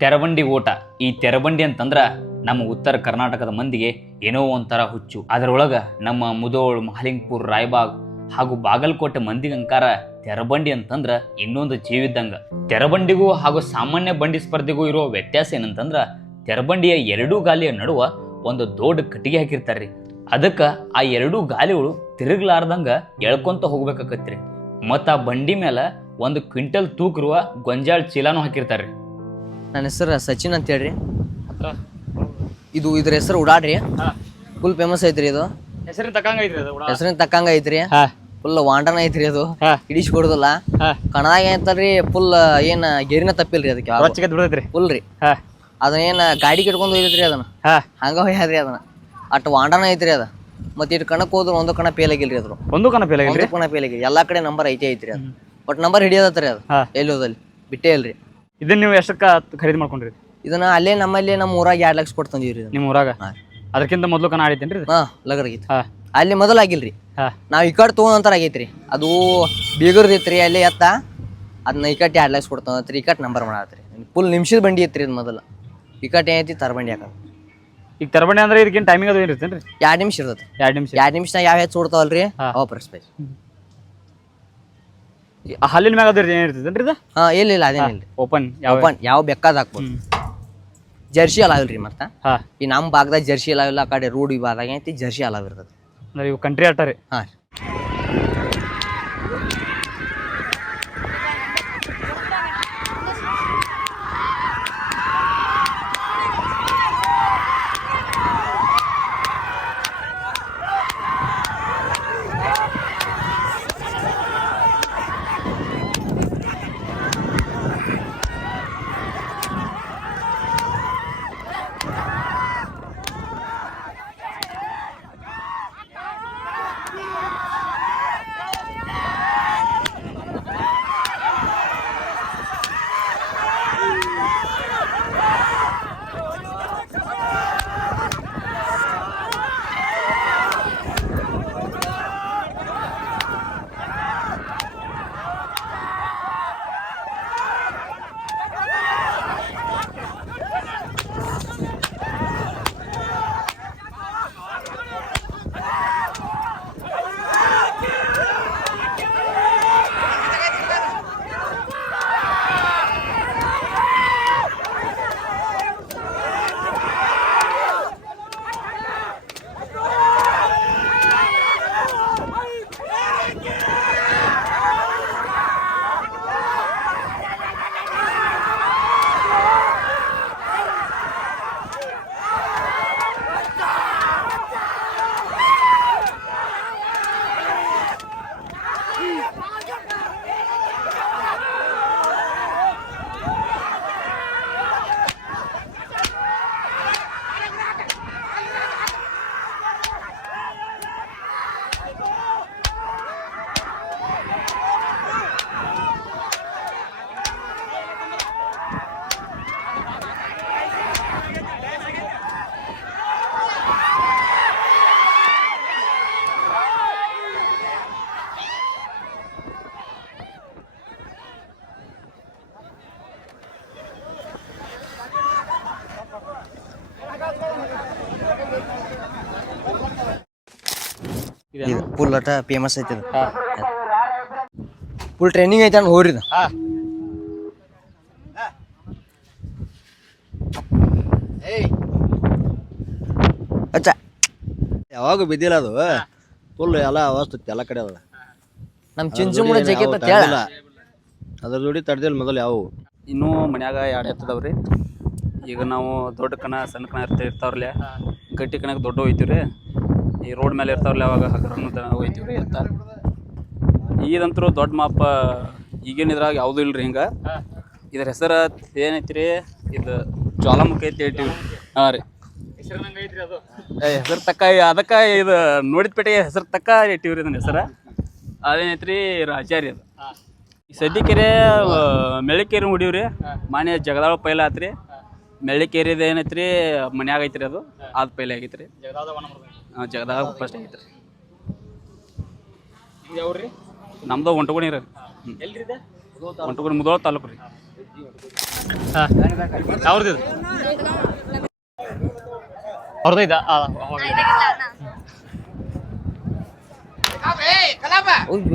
ತೆರಬಂಡಿ ಓಟ. ಈ ತೆರಬಂಡಿ ಅಂತಂದ್ರ ನಮ್ಮ ಉತ್ತರ ಕರ್ನಾಟಕದ ಮಂದಿಗೆ ಏನೋ ಒಂಥರ ಹುಚ್ಚು. ಅದರೊಳಗ ನಮ್ಮ ಮುದೋಳ್, ಮಹಾಲಿಂಗ್ಪುರ್, ರಾಯಬಾಗ್ ಹಾಗೂ ಬಾಗಲಕೋಟೆ ಮಂದಿಗಂಕಾರ ತೆರಬಂಡಿ ಅಂತಂದ್ರ ಇನ್ನೊಂದು ಜೀವಿದ್ದಂಗ. ತೆರಬಂಡಿಗೂ ಹಾಗೂ ಸಾಮಾನ್ಯ ಬಂಡಿ ಸ್ಪರ್ಧೆಗೂ ಇರೋ ವ್ಯತ್ಯಾಸ ಏನಂತಂದ್ರ ತೆರಬಂಡಿಯ ಎರಡೂ ಗಾಲಿಯ ನಡುವ ಒಂದು ದೊಡ್ಡ ಕಟ್ಟಿಗೆ ಹಾಕಿರ್ತಾರ್ರಿ. ಅದಕ್ಕ ಆ ಎರಡೂ ಗಾಲಿಗಳು ತಿರುಗ್ಲಾರ್ದಂಗ ಎಳ್ಕೊಂತ ಹೋಗ್ಬೇಕಾಕತ್ರಿ. ಮತ್ತ ಆ ಬಂಡಿ ಮೇಲೆ ಒಂದು ಕ್ವಿಂಟಲ್ ತೂಕಿರುವ ಗೊಂಜಾಳ ಚೀಲಾನು ಹಾಕಿರ್ತಾರ್ರಿ. ನನ್ನ ಹೆಸರು ಸಚಿನ್ ಅಂತ ಹೇಳ್ರಿ. ಇದು ಇದ್ರ ಹೆಸರು ಉಡಾಡ್ರಿ. ಫುಲ್ ಫೇಮಸ್ ಐತ್ರಿ ಇದು. ಹೆಸರಿನ ತಕ್ಕಂಗ ಐತ್ರಿ ಅದು ಹೆಸರಿನ ತಕ್ಕಂಗ ಐತ್ರಿ. ಫುಲ್ ವಾಂಡನ ಐತ್ರಿ ಅದು. ಹಿಡಿಸ್ ಕೊಡುದಿಲ್ಲ. ಕಣದಾಗ ಏನಂತಾರ್ರಿ ಫುಲ್ ಏನ್ ಗೆರಿನ ತಪ್ಪಿಲ್ರಿ ಅದಕ್ಕೆ ಫುಲ್ ರೀ. ಅದನ್ನೇನ ಗಾಡಿ ಕಿಟ್ಕೊಂಡು ಹೋಯ್ತ್ರಿ ಅದನ್ನ. ಹಂಗ ಹೋಯ್ಯಾದ್ರಿ ಅದನ್ನ. ಅಟ್ ವಾಂಡನ ಐತ್ರಿ ಅದ. ಮತ್ತೆ ಇಟ್ ಕಣಕ್ ಹೋದ್ರ ಒಂದು ಕಣ ಫೇಲ್ ಆಗಿಲ್ರಿ ಅದ್ರ ಒಂದು ಕಣ ಫೇಲ್ ಆಗಿಲ್ಲ ಎಲ್ಲಾ ಕಡೆ ನಂಬರ್ ಐತೆ ಐತ್ರಿ ಅದು. ಬಟ್ ನಂಬರ್ ಹಿಡಿಯೋದ್ರಿ ಅದು. ಎಲ್ಲಿ ಹೋದಲ್ಲಿ? ಬಿಟ್ಟೇ ಇಲ್ರಿ. ಇದನ್ನ ನೀವು ಎಷ್ಟಕ್ಕ ಖರೀದಿ ಮಾಡ್ಕೊಂಡ್ರಿ? ಇದನ್ನ ಅಲ್ಲೇ ನಮ್ಮಲ್ಲಿ ನಮ್ಮ ಊರಾಗ ಎರಡ್ ಲಕ್ಷ ಕೊಟ್ಟು ತಂದೀವ್ರಿ ಇದನ್ನ. ನಿಮ್ಮ ಊರಾಗ? ಹಾ. ಅದಕ್ಕಿಂತ ಮೊದಲು ಕಣ ಆಡಿದ್ದೇನ್ರಿ? ಹಾ ಲಗರ್ಗಿತ್ತು ಹಾ. ಅಲ್ಲಿ ಮೊದಲ ಆಗಿಲ್ರಿ. ಹಾ. ನಾವ್ ಈ ಕಡೆ ತೊಗೊಂಡಂತರ ಆಗೈತ್ರಿ. ಅದು ಬೀಗರ್ದಿತ್ರಿ ಅಲ್ಲಿ ಎತ್ತ. ಅದನ್ನ ಈ ಇಕಟ್ ಎರಡು ಲಕ್ಷ ಕೊಡ್ತಂದೆ ಕಟ್ ನಂಬರ್ ಮಾಡತ್ರಿ. ಫುಲ್ ನಿಮಿಷದ ಬಂಡಿ ಐತ್ರಿ ಇದು ಈ ಕಟ್ ಏನೈತಿ ತರಬಂಡಿ ಹಾಕೋದು. ಈಗ ತರಬಂಡಿ ಅಂದ್ರೆ ಇದಕ್ಕಿಂತ ಟೈಮಿಂಗ್ ಅದು ಏನಿರ್ತೇನ್ರಿ ಎರಡು ನಿಮಿಷ ಇರ್ತೈತಿ ಎರಡು ನಿಮಿಷ. ಎರಡು ನಿಮಿಷನಾಗ ಯಾವ ಹೆಚ್ಚು ಕೊಡ್ತಾವಲ್ರಿ ಹಾ. ಅವ ಪ್ರೈಸ್ ಹಲ್ಲಿನ ಮ್ಯಾಗ ಅದು ಏನಿರ್ತೇನ್ರಿ ಇದು? ಹಾ ಇಲ್ಲ ಇಲ್ಲ ಅದೇನಿಲ್ಲ ಓಪನ್ ಯಾವ ಓಪನ್ ಯಾವ ಬೇಕಾದ ಹಾಕ್ಬೋದು. ಜರ್ಸಿ ಅಲ್ಲ ಇಲ್ರಿ ಮತ್ತೆ? ಹಾ. ಈ ನಮ್ಮ ಭಾಗದಾಗ ಜರ್ಸಿ ಅಲ್ಲ ಇಲ್ಲ ಆ ಕಡೆ ರೋಡ್ ಭಾಗದಾಗ ಐತಿ ಜರ್ಸಿ ಅಲಾವ್ ಇರ್ತದೆ ಅಂದ್ರೆ ಇವು ಕಂಟ್ರಿ ಆಟ ರೀ. ಹಾ ಫುಲ್ ಅಟ ಫೇಮಸ್ ಐತಿ ಇದು ಫುಲ್ ಟ್ರೈನಿಂಗ್ ಐತೆ ಅಂತ ಹೋರಿ ಇದು. ಹಾ. ಅಚ್ಚ. ಯಾವಾಗ ಬಿದ್ದಿಲ್ಲ ಅದು. ಫುಲ್ ಎಲ್ಲ ಅವಸ್ಥೆ ಎಲ್ಲ ಕಡೆ ಅದ. ನಮ್ಮ ಅಂತ ಹೇಳ ಅದ್ರ ಜೋಡಿ ತಡ್ದಿಲ್ಲ ಮೊದಲು ಯಾವು. ಇನ್ನೂ ಮನ್ಯಾಗ ಎರಡು ಎತ್ತದವ್ರಿ. ಈಗ ನಾವು ದೊಡ್ಡ ಕಣ ಸಣ್ಣ ಕಣ ಇರ್ತ ಇರ್ತಾವ್ರಲ್ಲ ಗಟ್ಟಿ ಕಣಕ್ಕೆ ದೊಡ್ಡ ಹೋಯ್ತೀವಿ ರೀ ಈ ರೋಡ್ ಮೇಲೆ ಇರ್ತಾವಲ್ಲ ಅವಾಗ ಹಗರನ್ನು ಹೋಯ್ತೀವಿ ರೀ ಎತ್ತ ಈದಂತರೂ ದೊಡ್ಡ ಮಾಪ, ಈಗಿನ ಇದ್ರಾಗ ಯಾವುದೂ ಇಲ್ರಿ ಹಿಂಗೆ. ಇದ್ರ ಹೆಸರು ಏನೈತಿ ರೀ ಇದು ಜ್ವಾಲಾಮುಖಿ ಐತಿ ಹೇಳ್ತೀವಿ. ಹಾಂ ರೀ. ಹೆಸರು ತಕ್ಕ, ಅದಕ್ಕೆ ಇದು ನೋಡಿದ ಪೇಟೆಗೆ ಹೆಸರು ತಕ್ಕ ಇಟ್ಟಿವಿ ರೀ ಇದನ್ನ ಹೆಸರು. ಅದೇನೈತಿ ರೀ ರಾಜಾರಿ ಅದು. ಈ ಸದ್ಯಕೆರೆ ಮೆಳ್ಳಿಕೇರಿ ಹೊಡೀವ್ರಿ ಮಾನ್ಯ ಜಗದಾಳ ಪೈಲ ಆತ್ರಿ. ಮೆಳ್ಳಿಕೇರಿದ ರೀ ಮನ್ಯಾಗ ಐತ್ರಿ ಅದು. ಅದು ಪೈಲೆ ಆಗೈತ್ರಿ. ಜಗದಾಗ ಫಸ್ಟ್ ರೀ ನಮ್ದು ಒಂಟಗುಣಿ ರೀ. ಒಂಟಗುಣಿ ಮುದೋಳ ತಾಲೂಕು ರೀ. ಅವ್ರದ್ದು ಅವ್ರದ್ದು ಊರ್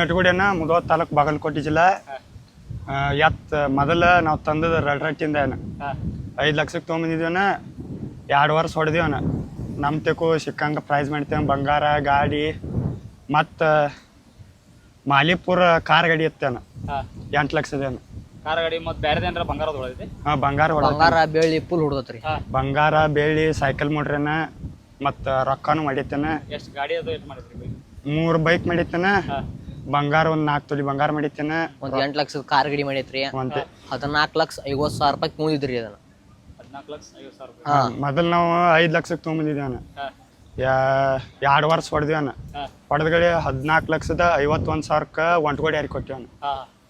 ಮೆಟ್ಗುಡಿಯನ್ನ ಮುಧೋಳ ತಾಲೂಕ್ ಬಾಗಲಕೋಟೆ ಜಿಲ್ಲಾ. ಎತ್ ಮೊದಲ ನಾವು ತಂದದ ರೆಡ್ ರಟ್ಟಿಂದ ಏನ. ಐದು ಲಕ್ಷಕ್ಕೆ ತೊಗೊಂಬಂದಿದ್ದೀವನ ಎರಡು ವರ್ಷ ಹೊಡೆದೇವನ. ನಮ್ಮ ತೆಕು ಸಿಕ್ಕಂಗೆ ಪ್ರೈಸ್ ಮಾಡ್ತೇವೆ ಬಂಗಾರ ಗಾಡಿ ಮತ್ತು ಮಾಲಿಪುರ ಕಾರ್ ಗಾಡಿ ಎತ್ತೇನ ಎಂಟು ಲಕ್ಷದೇನ. ಕಾರ್ ಗಾಡಿ ಮತ್ತೆ ಹಾಂ ಬಂಗಾರ ಹೊಡ ಬಂಗಾರ ಬೆಳ್ಳಿ ಹುಡ್ದತ್ರಿ. ಬಂಗಾರ ಬೆಳ್ಳಿ ಸೈಕಲ್ ಮೋಟ್ರೇನ ಮತ್ತ ರೊಕ್ಕನೂ ಮಾಡಿತ್ತೇನೆ. ಎಷ್ಟು ಗಾಡಿ ಅದು ಎಷ್ಟು ಮಾಡಿದ್ರಿ? ಮೂರು ಬೈಕ್ ಮಾಡೈತೇನ ಬಂಗಾರ ಒಂದ್ ನಾಲ್ಕು ತೊಲಿ ಬಂಗಾರ ಮಾಡಿತ್ತೇನ. ಒಂದ್ ಎಂಟ್ ಲಕ್ಷದ ಕಾರ್ ಗಡಿ ಮಾಡೈತ್ರಿ. ಒಂತೆ ಹದಿನಾಲ್ಕು ಲಕ್ಷ ಐವತ್ತು ಸಾವಿರ ರೂಪಾಯಿ ಮುಗಿದ್ರಿ ಅದನ್ನ ಹಾ. ಮೊದಲು ನಾವು ಐದು ಲಕ್ಷಕ್ಕೆ ತೊಗೊಂಬಂದಿದ್ದೇವನ ಯಾ ಎರಡು ವರ್ಷ ಹೊಡೆದೇವನ ಹೊಡೆದ್ಗಡೆ ಹದಿನಾಲ್ಕು ಲಕ್ಷದ ಐವತ್ತೊಂದು ಸಾವಿರಕ್ಕೆ ಒಂಟ್ಗೋಡಿ ಯಾರಿಗೆ ಕೊಟ್ಟೇವನ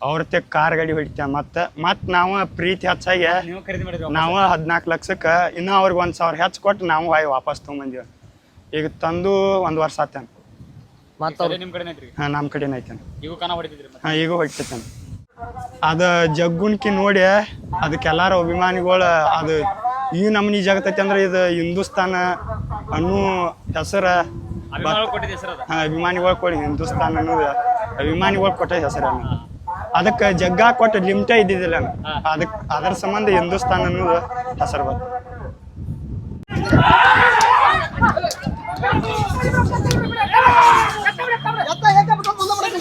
ಅವ್ರತ್ತೆ ಕಾರ್ ಗಾಡಿ ಹೊಡಿತೇವ ಮತ್ತು ಮತ್ ನಾವು ಪ್ರೀತಿ ಹೆಚ್ಚಾಗಿ ನಾವು ಹದಿನಾಲ್ಕು ಲಕ್ಷಕ್ಕೆ ಇನ್ನೂ ಅವ್ರಿಗೆ ಒಂದು ಸಾವಿರ ಹೆಚ್ಚು ಕೊಟ್ಟು ನಾವು ಆಯ್ ವಾಪಸ್ ತೊಗೊಂಬಂದಿವಿ ಈಗ ತಂದು ಒಂದು ವರ್ಷ ಆತೇನೆ ಮತ್ತ ನಿಮ್ಮ ಕಡೆನೇ ಐತ್ರಿ ಹಾಂ ನಮ್ಮ ಕಡೆನೇ ಈಗ ಕಾನ ಹೊಡಿತಿದ್ರಿ ಮತ್ತೆ? ಹಾಂ ಈಗ ಹೊಡಿತೈತೇನೆ. ಅದ ಜಗ್ಗುನ್ಕಿ ನೋಡಿ ಅದಕ್ಕೆಲ್ಲಾರ ಅಭಿಮಾನಿಗಳ ಅದು ಈ ನಮ್ನಿ ಜಗತ್ತೈತಿ ಅಂದ್ರೆ ಇದು ಹಿಂದೂಸ್ತಾನ ಅನ್ನೋ ಹೆಸರ ಅಭಿಮಾನಿಗಳು ಕೊಟ್ಟಿದ್ದೆ ಹೆಸರು ಅದ? ಅಭಿಮಾನಿಗಳು ಕೊಡಿ ಹಿಂದೂಸ್ತಾನ ಅನ್ನೋದು ಅಭಿಮಾನಿಗಳು ಕೊಟ್ಟ ಹೆಸರ ಅದಕ್ಕೆ ಜಗ್ಗ ಕೊಟ್ಟ ಲಿಮಿಟ ಇದ್ದಿದ್ದಿಲ್ಲ ಅದಕ್ಕೆ ಅದರ ಸಂಬಂಧ ಹಿಂದೂಸ್ತಾನ ಅನ್ನೋದು ಹೆಸರು ಬಂತು. ಎತ್ತ ಏಕ ಬಿಟ್ಟು ಮುಂದೆ ಬರಕ್ಕೆ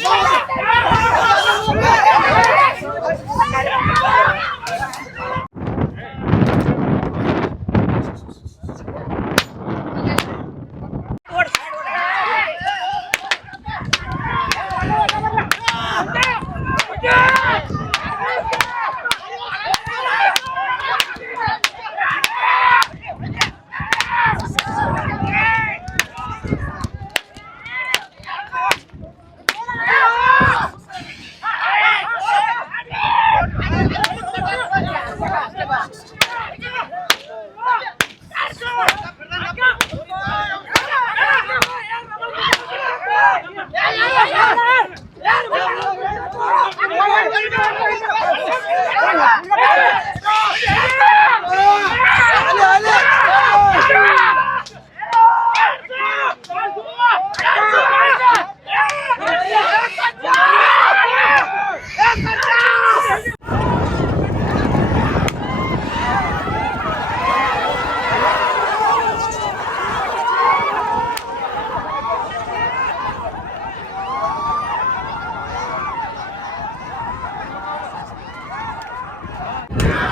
না